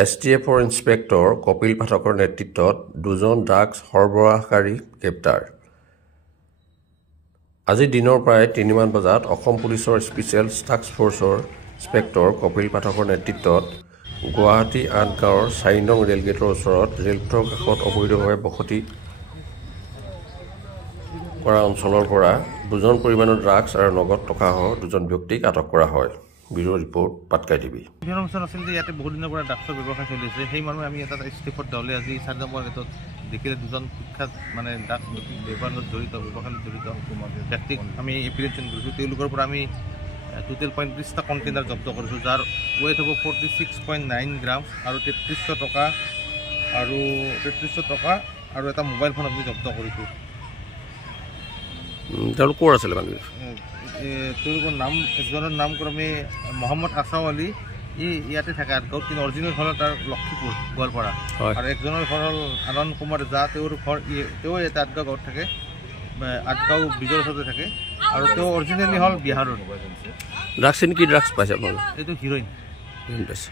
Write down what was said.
STFৰ inspector Kapil পাঠকৰ নেতৃত্বত দুজন ড্ৰাগছ সৰবৰাহকাৰী গ্ৰেপ্তাৰ। আজি দিনৰ প্ৰায় ৩মান বজাত অসম পুলিচৰ স্পেচিয়েল টাস্ক ফ'ৰ্চৰ ইন্সপেক্টৰ কপিল পাঠকৰ নেতৃত্বত গুৱাহাটী ৮ গাঁৱৰ ৪ নং ৰেলগেটৰ ওচৰত ৰেলপথৰ কাষত অবৈধভাৱে বসতি কৰা অঞ্চলৰ পৰা দুজন পৰিমাণৰ ড্ৰাগছ আৰু নগদ টকাসহ দুজন ব্যক্তিক আটক কৰা হয়। Bureau report Patkai TV. Information আছিল যে ইয়াতে বহুত দিনৰ পৰা ড্ৰাগছৰ ব্যৱসায় চলি আছে। সেই মানুহে আমি এটা ষ্টেপত দলে আজি ৪ নম্বৰ গেটত দেখিলে দুজন কুখ্যাত মানে ড্ৰাগছ ব্যৱসায়ত জড়িত ব্যক্তিক আমি এপ্ৰিহেনশ্যন কৰিছোঁ। তেওঁলোকৰ পৰা আমি টোটেল ৩৫টা কণ্টেইনাৰ জব্দ কৰিছোঁ, যাৰ ৱেইট হ'ব 46.9 গ্ৰাম আৰু ৩৩০০ টকা আৰু এটা মোবাইল ফোন আমি জব্দ কৰিছোঁ। তেওঁলোক ক'ৰ আছিলে মানে? তেওঁলোকৰ নাম একজনৰ নাম ক্ৰমে মহম্মদ আছাও আলী, ইয়াতে থাকে ৮ গাঁৱত, কিন্তু অৰিজিনেল ঘৰ তাৰ লক্ষীপুৰ গোৱালপাৰা। আৰু একজনৰ ঘৰ হ'ল আনন্দ কুমাৰ জা, তেওঁৰ ঘৰ তেওঁ ইয়াতে ৮ গাঁৱত থাকে, ৮ গাঁও ব্ৰিজৰ ওচৰতে থাকে, আৰু তেওঁ অৰিজিনেলি হ'ল বিহাৰৰ। ড্ৰাগছ কি ড্ৰাগছ পাইছে আপোনালোকে? এইটো হিৰইন পাইছে।